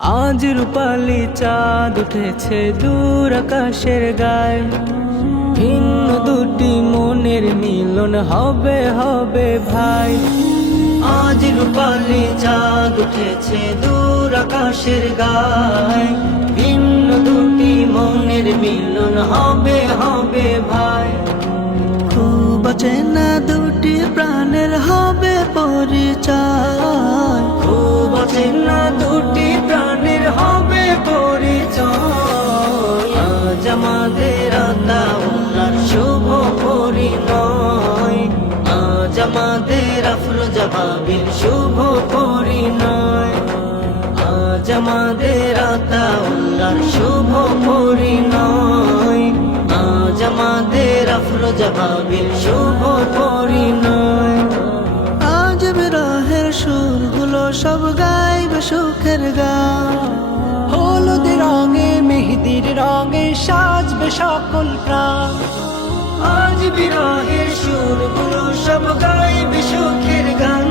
আজ রূপালি চাঁদ উঠেছে দূর আকাশের গায়ে, ভিন্ন দুটি মনের মিলন হবে হবে ভাই। আজ রূপালি চাঁদ উঠেছে দূর আকাশের গায়ে, ভিন্ন দুটি মনের মিলন হবে হবে ভাই। খুব চেনা দুটি প্রাণের হবে পরিচয়, খুব চেনা দুটি প্রাণের হবে পরিচয়। আজ আমাদের আতাউল্লাহর শুভ পরিণয়, আজ আমাদের আফরোজা ভাবির শুভ পরিণয়, আজ আমাদের আতাউল্লাহর শুভ পরিণয়, আজ আমাদের আফরোজা ভাবির শুভ পরিণয়। আজ বিরহের সুরগুলো সব গাইবে সুখের গান, হলুদ রঙে মেহেদির রঙে সাজবে সকল প্রাণ। আজ বিরহের সুরগুলো সব গাইবে সুখের গান,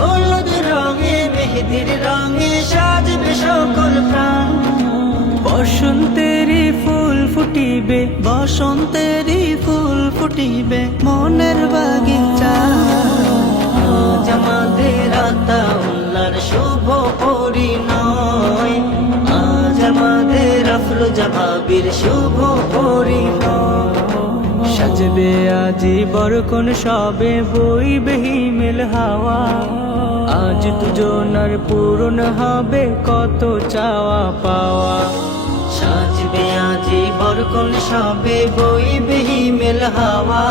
হলুদ রঙে মেহেদির রঙে সাজবে সকল প্রাণ। বসন্তেরই ফুল ফুটিবে, বসন্তেরই ফুল ফুটিবে মনের বাগিচা। আজ আমাদের আতাউল্লাহর শুভ পরিণয়, আজ আমাদের আফরোজা ভাবির শুভ পরিণয়। সাজবে আজি বরকন সবে বইবে হিমেল হাওয়া, আজ দুজনার পূরণ হবে কত চাওয়া পাওয়া। সাজবে আজি বরকন সবে বইবে হিমেল হাওয়া,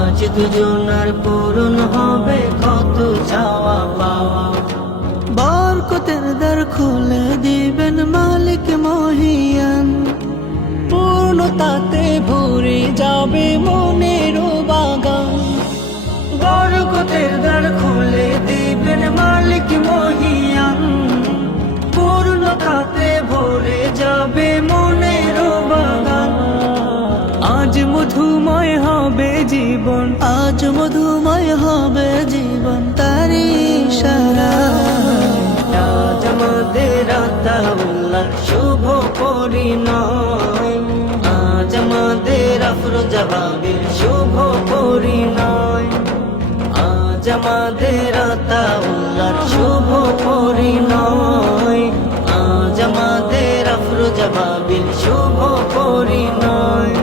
আজ দুজনার পূরণ হবে কত চাওয়া পাওয়া। বরকতের দ্বার খুলে দিবেন মালিক মহিয়ান, পূর্ণতাতে ভরে যাবে মনের বাগান। বরকতের দ্বার খুলে দিবেন মালিক মহিয়ান, পূর্ণতাতে ভরে যাবে মনের বাগান। আজ মধুময় হবে জীবন, আজ মধুময় হবে জীবন তারি সারা। আজ আমাদের আতাউল্লাহর শুভ পরিণয়, আজ আমাদের আফরোজা ভাবির শুভ পরিণয়, আজ আমাদের আতাউল্লাহর শুভ পরিণয়, আজ আমাদের আফরোজা ভাবির শুভ পরিণয়।